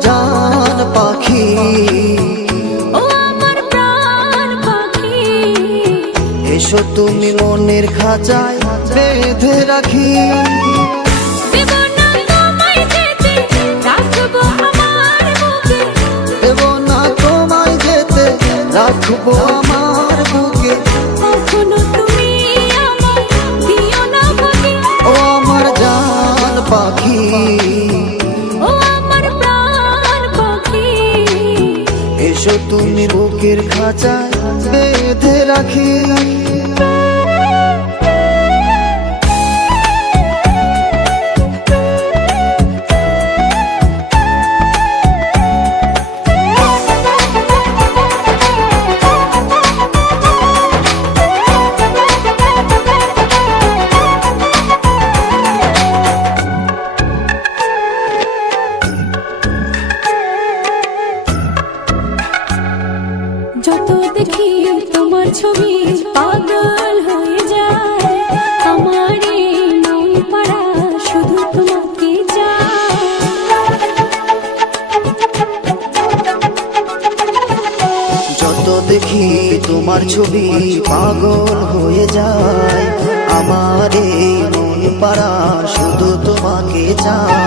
জান পাখি। এসো তুমি মনের খাঁচায় বেঁধে রাখি। রাখব আমার বুকে। কখনো তুমি বুকের খাঁচায় বেঁধে রাখি। দেখি তোমার ছবি পাগল হয়ে যায়। আমার যত দেখি তোমার ছবি পাগল হয়ে যায়, আমার এই মন পাড়া শুধু তোমাকে চায়।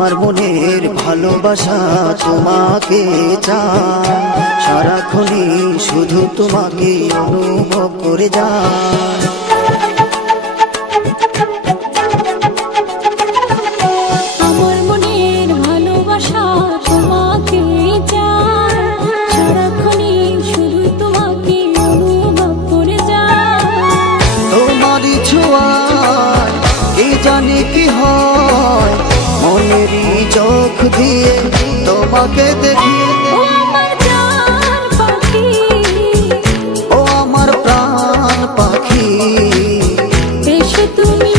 আমার মনের ভালোবাসা তোমাকে চায়। সারাক্ষণই শুধু তোমাকে অনুভব করে যায়। জানে কি হয়? মনেরই চোখ দিয়ে তোমাকে দেখি। ও আমার প্রাণ পাখি। বেশ তুমি